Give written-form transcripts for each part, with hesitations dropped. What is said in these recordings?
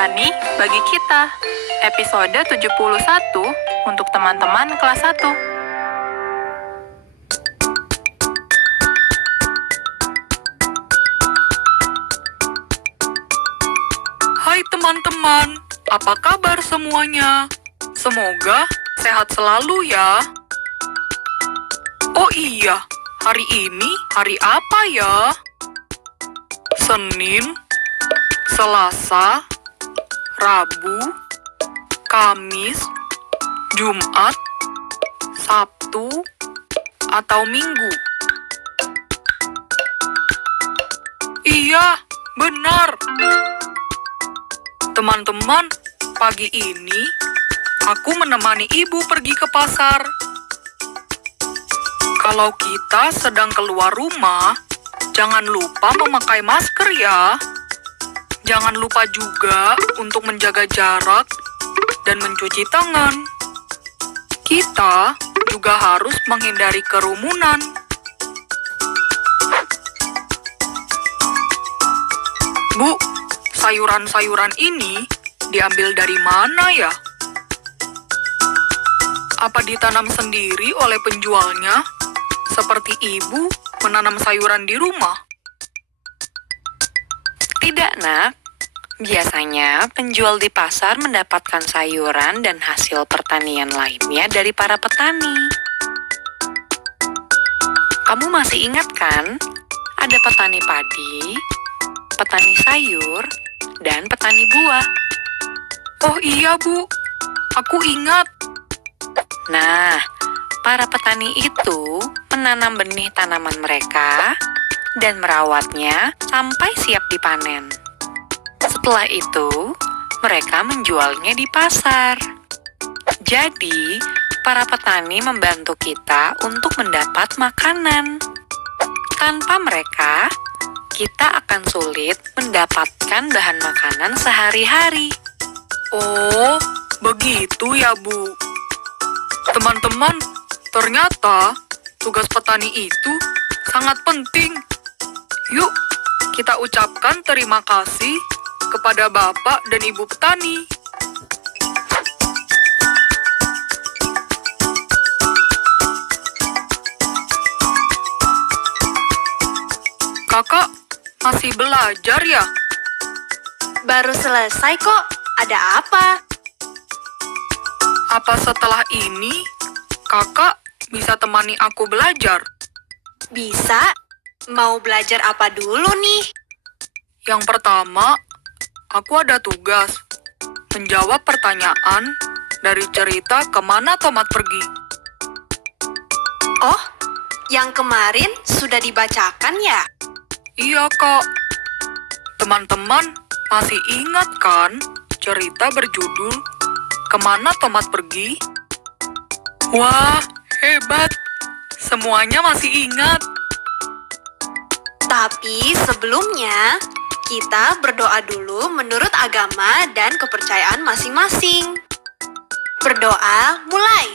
Petani bagi kita, episode 71 untuk teman-teman kelas 1. Hai teman-teman, apa kabar semuanya? Semoga sehat selalu ya. Oh iya, hari ini hari apa ya? Senin, Selasa, Rabu, Kamis, Jumat, Sabtu, atau Minggu? Iya, benar. Teman-teman, pagi ini aku menemani ibu pergi ke pasar. Kalau kita sedang keluar rumah, jangan lupa memakai masker ya. Jangan lupa juga untuk menjaga jarak dan mencuci tangan. Kita juga harus menghindari kerumunan. Bu, sayuran-sayuran ini diambil dari mana ya? Apa ditanam sendiri oleh penjualnya? Seperti ibu menanam sayuran di rumah? Tidak, Nak. Biasanya penjual di pasar mendapatkan sayuran dan hasil pertanian lainnya dari para petani. Kamu masih ingat kan? Ada petani padi, petani sayur, dan petani buah. Oh iya, Bu. Aku ingat. Nah, para petani itu menanam benih tanaman mereka dan merawatnya sampai siap dipanen. Setelah itu, mereka menjualnya di pasar. Jadi, para petani membantu kita untuk mendapat makanan. Tanpa mereka, kita akan sulit mendapatkan bahan makanan sehari-hari. Oh, begitu ya, Bu. Teman-teman, ternyata tugas petani itu sangat penting. Yuk, kita ucapkan terima kasih kepada Bapak dan Ibu petani. Kakak masih belajar ya? Baru selesai kok. Ada apa? Apa setelah ini kakak bisa temani aku belajar? Bisa? Mau belajar apa dulu nih? Yang pertama, aku ada tugas menjawab pertanyaan dari cerita Kemana Tomat Pergi. Oh, yang kemarin sudah dibacakan ya? Iya, Kak. Teman-teman masih ingat kan cerita berjudul Kemana Tomat Pergi? Wah, hebat. Semuanya masih ingat. Tapi sebelumnya, kita berdoa dulu menurut agama dan kepercayaan masing-masing. Berdoa mulai.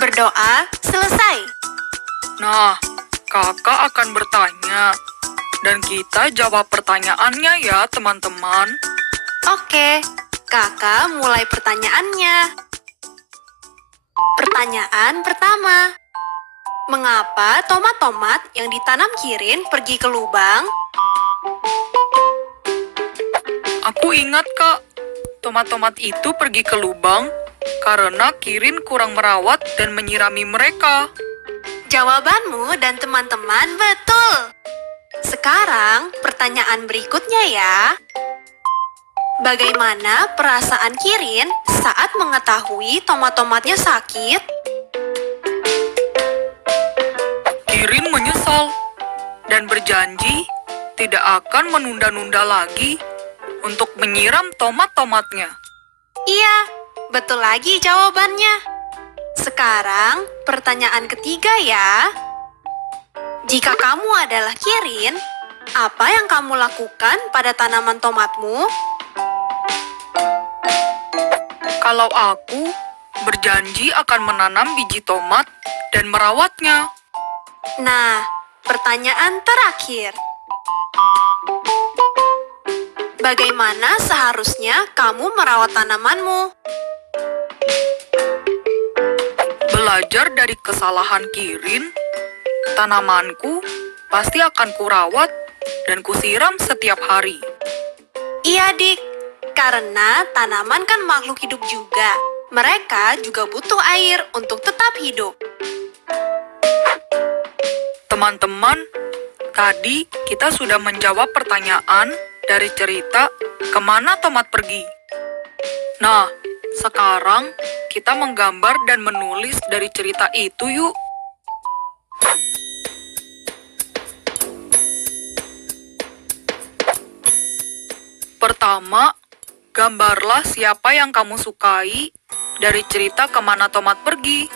Berdoa selesai. Nah, kakak akan bertanya. Dan kita jawab pertanyaannya ya, teman-teman. Oke, kakak mulai pertanyaannya. Pertanyaan pertama. Mengapa tomat-tomat yang ditanam Kirin pergi ke lubang? Aku ingat, Kak. Tomat-tomat itu pergi ke lubang karena Kirin kurang merawat dan menyirami mereka. Jawabanmu dan teman-teman betul. Sekarang pertanyaan berikutnya ya. Bagaimana perasaan Kirin saat mengetahui tomat-tomatnya sakit? Kirin menyesal dan berjanji tidak akan menunda-nunda lagi untuk menyiram tomat-tomatnya. Iya, betul lagi jawabannya. Sekarang pertanyaan ketiga ya. Jika kamu adalah Kirin, apa yang kamu lakukan pada tanaman tomatmu? Kalau aku berjanji akan menanam biji tomat dan merawatnya. Nah, pertanyaan terakhir. Bagaimana seharusnya kamu merawat tanamanmu? Belajar dari kesalahan Kirin, tanamanku pasti akan kurawat dan kusiram setiap hari. Iya, Dik. Karena tanaman kan makhluk hidup juga. Mereka juga butuh air untuk tetap hidup. Teman-teman, tadi kita sudah menjawab pertanyaan dari cerita Kemana Tomat Pergi. Nah, sekarang kita menggambar dan menulis dari cerita itu yuk. Pertama, gambarlah siapa yang kamu sukai dari cerita Kemana Tomat Pergi.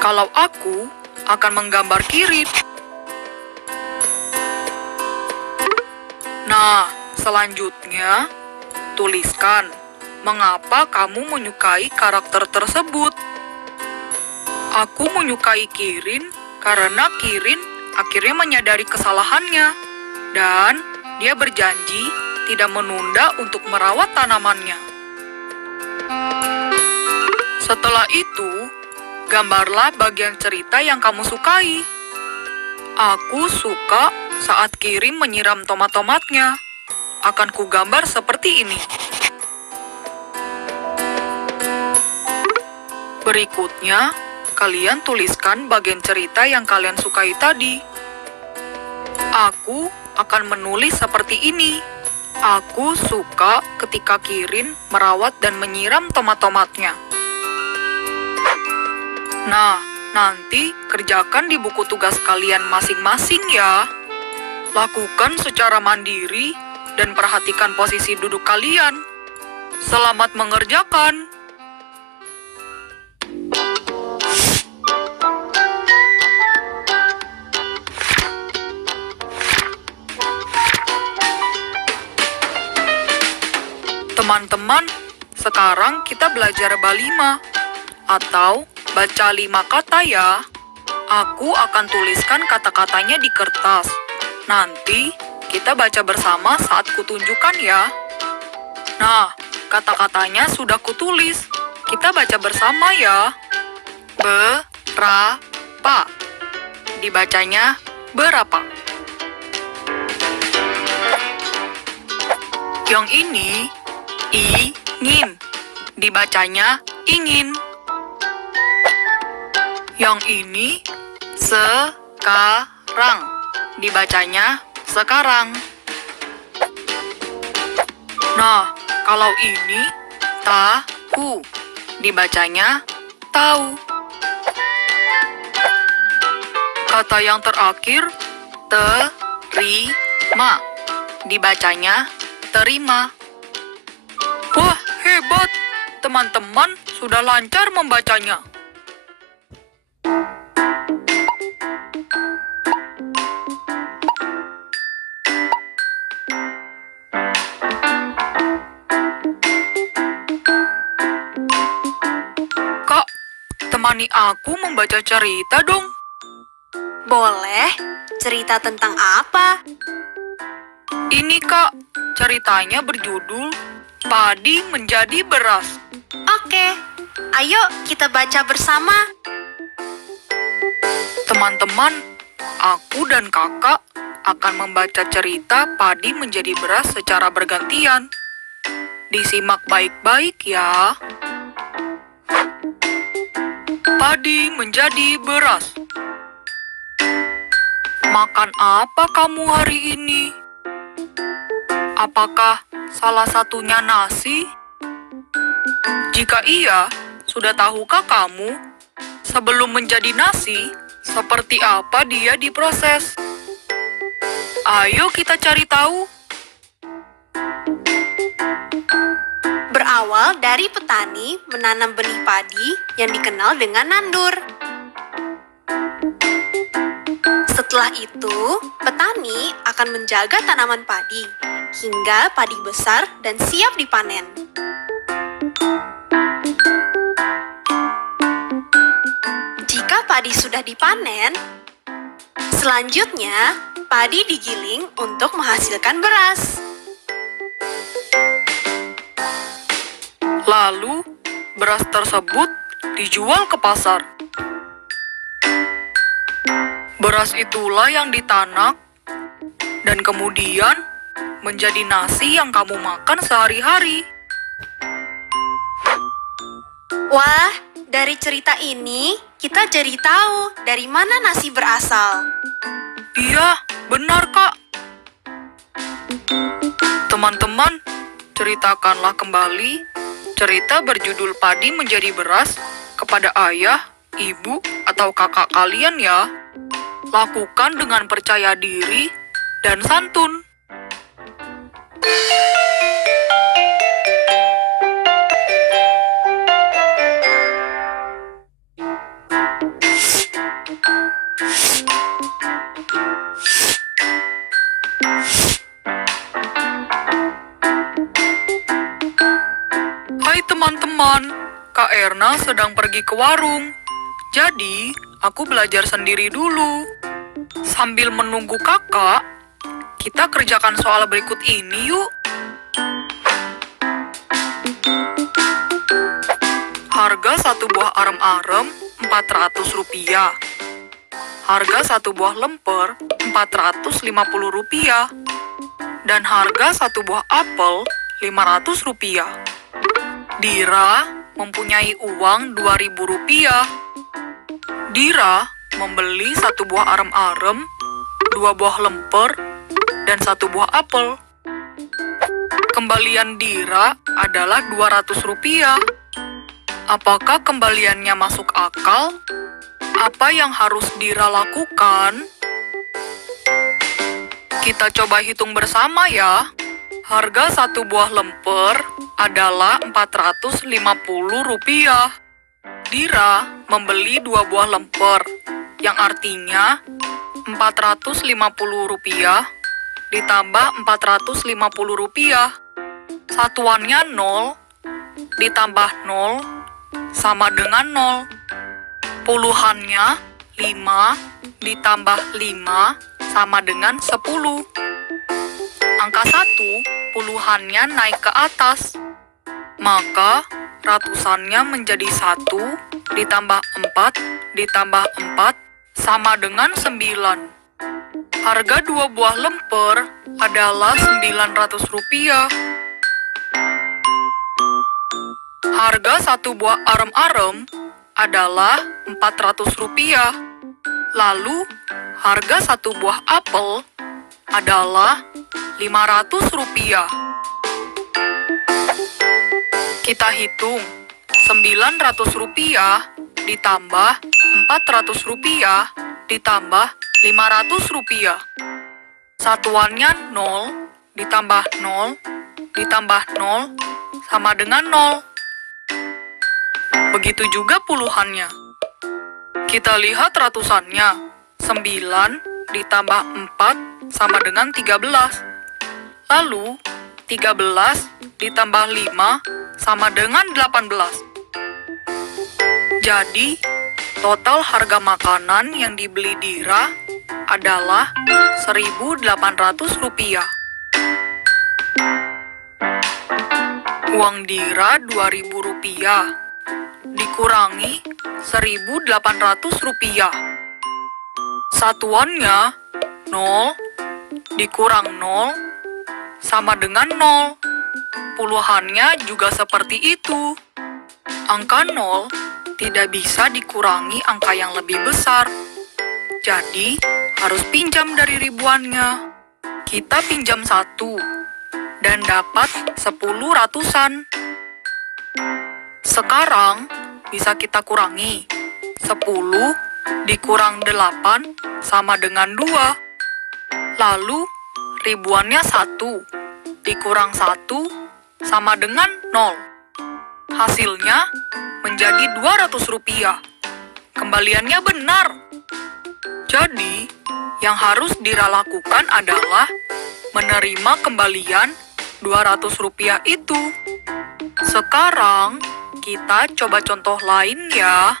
Kalau aku akan menggambar Kirin. Nah, selanjutnya, tuliskan mengapa kamu menyukai karakter tersebut. Aku menyukai Kirin karena Kirin akhirnya menyadari kesalahannya dan dia berjanji tidak menunda untuk merawat tanamannya. Setelah itu, gambarlah bagian cerita yang kamu sukai. Aku suka saat Kirin menyiram tomat-tomatnya. Akan kugambar seperti ini. Berikutnya, kalian tuliskan bagian cerita yang kalian sukai tadi. Aku akan menulis seperti ini. Aku suka ketika Kirin merawat dan menyiram tomat-tomatnya. Nah, nanti kerjakan di buku tugas kalian masing-masing ya. Lakukan secara mandiri dan perhatikan posisi duduk kalian. Selamat mengerjakan. Teman-teman, sekarang kita belajar balima atau baca 5 kata ya. Aku akan tuliskan kata-katanya di kertas. Nanti kita baca bersama saat kutunjukkan ya. Nah, kata-katanya sudah kutulis. Kita baca bersama ya. Berapa. Dibacanya berapa. Yang ini ingin. Dibacanya ingin. Yang ini sekarang. Dibacanya sekarang. Nah, kalau ini tahu. Dibacanya tahu. Kata yang terakhir terima. Dibacanya terima. Wah, hebat! Teman-teman sudah lancar membacanya. Kak, temani aku membaca cerita dong. Boleh? Cerita tentang apa? Ini Kak, ceritanya berjudul Padi Menjadi Beras. Oke, ayo kita baca bersama. Teman-teman, aku dan kakak akan membaca cerita Padi Menjadi Beras secara bergantian. Disimak baik-baik ya. Padi menjadi beras. Makan apa kamu hari ini? Apakah salah satunya nasi? Jika iya, sudah tahukah kamu sebelum menjadi nasi, seperti apa dia diproses? Ayo kita cari tahu. Berawal dari petani menanam benih padi yang dikenal dengan nandur. Setelah itu, petani akan menjaga tanaman padi hingga padi besar dan siap dipanen. Jika padi sudah dipanen, Selanjutnya, padi digiling untuk menghasilkan beras. Lalu, beras tersebut dijual ke pasar. Beras itulah yang ditanak dan kemudian menjadi nasi yang kamu makan sehari-hari. Wah, dari cerita ini kita jadi tahu dari mana nasi berasal. Iya, benar, Kak. Teman-teman, ceritakanlah kembali cerita berjudul Padi Menjadi Beras kepada ayah, ibu, atau kakak kalian ya. Lakukan dengan percaya diri dan santun. Hai teman-teman, Kak Erna sedang pergi ke warung. Jadi, aku belajar sendiri dulu. Sambil menunggu kakak, kita kerjakan soal berikut ini yuk. Harga satu buah arem-arem Rp400. Harga satu buah lemper Rp450. Dan harga satu buah apel Rp500. Dira mempunyai uang Rp2.000. Dira membeli satu buah arem-arem, 2 buah lemper, dan 1 buah apel. Kembalian Dira adalah Rp200. Apakah kembaliannya masuk akal? Apa yang harus Dira lakukan? Kita coba hitung bersama ya. Harga satu buah lemper adalah Rp450. Dira membeli 2 buah lemper, yang artinya Rp450 ditambah Rp450. Satuannya 0 ditambah 0 sama dengan 0. Puluhannya 5 ditambah 5 sama dengan 10. Angka 1 puluhannya naik ke atas, maka ratusannya menjadi 1 ditambah 4 ditambah 4 sama dengan 9. Harga 2 buah lemper adalah Rp900. Harga 1 buah arem-arem adalah Rp400. Lalu, harga 1 buah apel adalah Rp500. Kita hitung, Rp900 ditambah Rp400 ditambah Rp500. Satuannya 0 ditambah 0 ditambah 0 sama dengan 0. Begitu juga puluhannya. Kita lihat ratusannya. 9 ditambah 4 sama dengan 13. Lalu, 13 ditambah 5 sama dengan 18. Jadi, total harga makanan yang dibeli Dira adalah Rp1.800. Uang Dira Rp2.000 dikurangi Rp1.800. Satuannya 0 dikurang 0 sama dengan 0. Puluhannya juga seperti itu. Angka 0 tidak bisa dikurangi angka yang lebih besar. Jadi, harus pinjam dari ribuannya. Kita pinjam 1 dan dapat 10 ratusan. Sekarang, bisa kita kurangi. 10 dikurang 8 sama dengan 2. Lalu, ribuannya 1 dikurang 1 sama dengan 0. Hasilnya menjadi Rp200. Kembaliannya benar. Jadi, yang harus Dira lakukan adalah menerima kembalian Rp200 itu. Sekarang, kita coba contoh lain ya.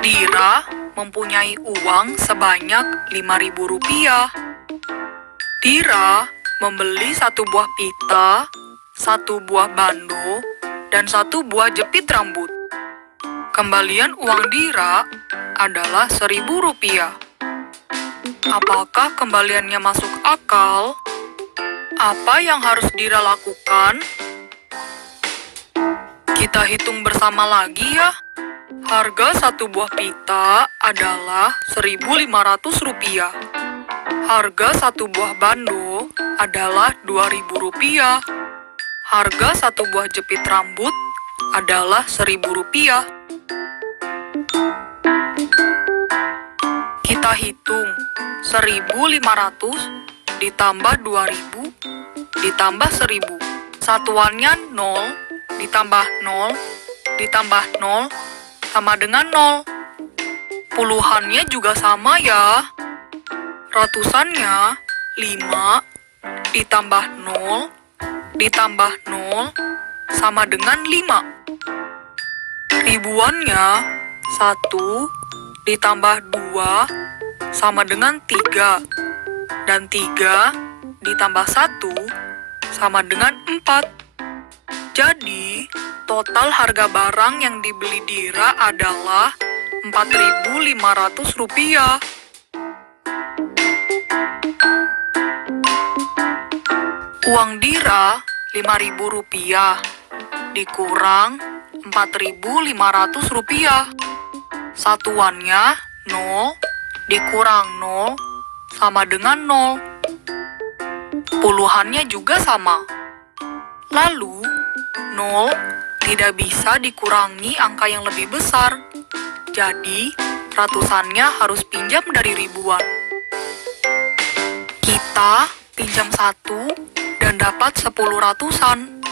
Dira mempunyai uang sebanyak Rp5.000. Dira membeli 1 buah pita, 1 buah bando, dan 1 buah jepit rambut. Kembalian uang Dira adalah Rp1.000. Apakah kembaliannya masuk akal? Apa yang harus Dira lakukan? Kita hitung bersama lagi ya. Harga 1 buah pita adalah Rp1.500. Harga 1 buah bando adalah Rp2.000. Harga 1 buah jepit rambut adalah Rp1.000. Kita hitung 1.500 ditambah 2.000 ditambah 1.000. Satuannya 0 ditambah 0 ditambah 0 sama dengan 0. Puluhannya juga sama ya. Ratusannya 5 ditambah 0 ditambah 0 sama dengan 5. Ribuannya 1 ditambah 2 sama dengan 3. Dan 3 ditambah 1 sama dengan 4. Jadi, total harga barang yang dibeli Dira adalah Rp4.500. Uang Dira Rp5.000 dikurang Rp4.500. Satuannya 0 dikurang 0 sama dengan 0. Puluhannya juga sama. Lalu, 0 tidak bisa dikurangi angka yang lebih besar. Jadi, ratusannya harus pinjam dari ribuan. Kita pinjam 1 dan dapat 10 ratusan.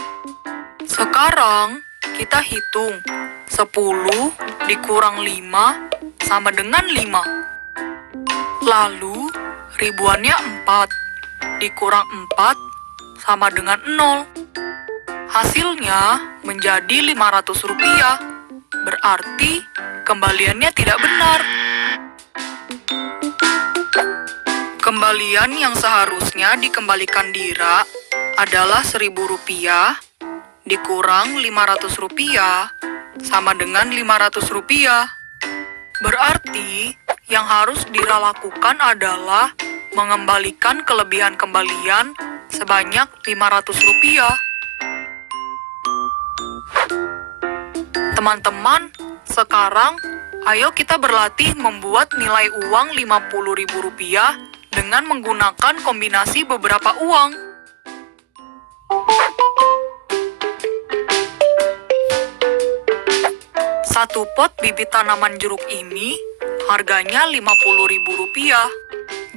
Sekarang, kita hitung 10 dikurang 5 sama dengan 5. Lalu, ribuannya 4 dikurang 4 sama dengan 0. Hasilnya menjadi Rp500. Berarti kembaliannya tidak benar. Kembalian yang seharusnya dikembalikan Dira adalah Rp1.000 dikurang Rp500 sama dengan Rp500. Berarti yang harus Dira lakukan adalah mengembalikan kelebihan kembalian sebanyak Rp500. Teman-teman, sekarang ayo kita berlatih membuat nilai uang Rp50.000 dengan menggunakan kombinasi beberapa uang. Satu pot bibit tanaman jeruk ini harganya Rp50.000.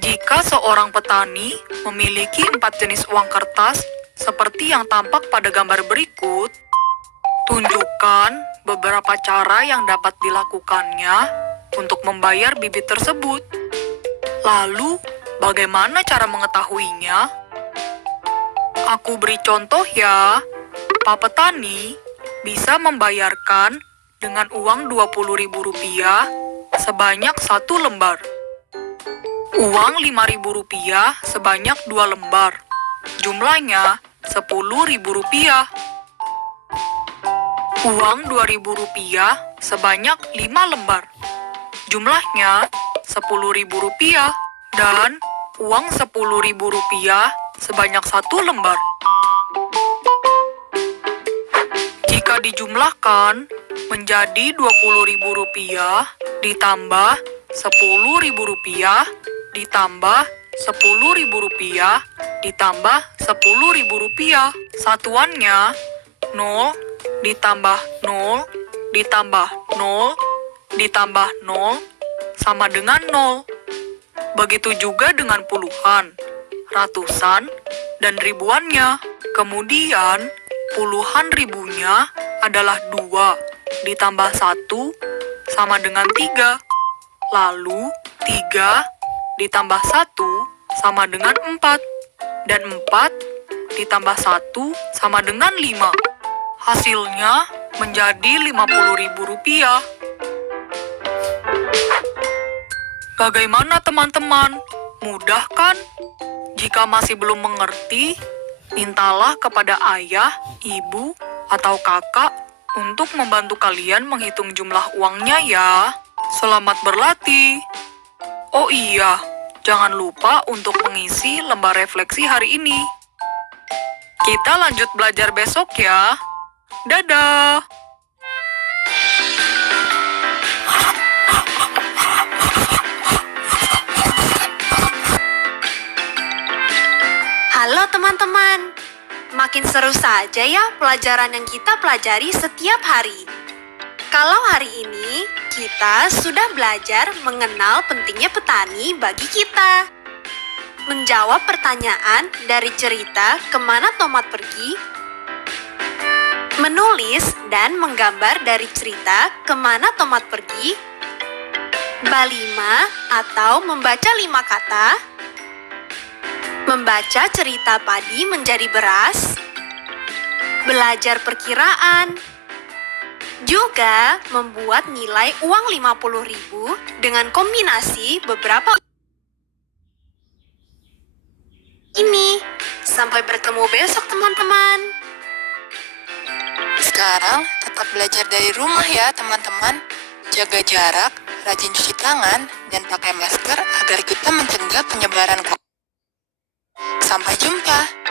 Jika seorang petani memiliki 4 jenis uang kertas seperti yang tampak pada gambar berikut, tunjukkan beberapa cara yang dapat dilakukannya untuk membayar bibit tersebut. Lalu, bagaimana cara mengetahuinya? Aku beri contoh ya. Pak petani bisa membayarkan dengan uang Rp20.000 sebanyak 1 lembar. Uang Rp5.000 sebanyak 2 lembar. Jumlahnya Rp10.000. Uang Rp2.000 sebanyak 5 lembar. Jumlahnya Rp10.000. Dan uang Rp10.000 sebanyak 1 lembar. Jika dijumlahkan menjadi Rp20.000 ditambah Rp10.000 ditambah Rp10.000 ditambah Rp10.000. Satuannya 0 ditambah 0 ditambah 0 ditambah 0 sama dengan 0. Begitu juga dengan puluhan, ratusan, dan ribuannya. Kemudian, puluhan ribunya adalah 2 ditambah 1 sama dengan 3. Lalu, 3 ditambah 1 sama dengan 4. Dan 4 ditambah 1 sama dengan 5. Hasilnya menjadi Rp50.000. Bagaimana teman-teman? Mudah kan? Jika masih belum mengerti, mintalah kepada ayah, ibu, atau kakak untuk membantu kalian menghitung jumlah uangnya ya. Selamat berlatih. Oh iya, jangan lupa untuk mengisi lembar refleksi hari ini. Kita lanjut belajar besok ya. Dadah. Halo teman-teman, makin seru saja ya pelajaran yang kita pelajari setiap hari. Kalau hari ini kita sudah belajar mengenal pentingnya petani bagi kita. Menjawab pertanyaan dari cerita Kemana Tomat Pergi, menulis dan menggambar dari cerita Kemana Tomat Pergi, balima atau membaca 5 kata, membaca cerita padi menjadi beras, belajar perkiraan, juga membuat nilai uang 50.000 dengan kombinasi beberapa ini. Sampai bertemu besok teman-teman. Sekarang tetap belajar dari rumah ya teman-teman. Jaga jarak, rajin cuci tangan, dan pakai masker agar kita mencegah penyebaran COVID. Sampai jumpa.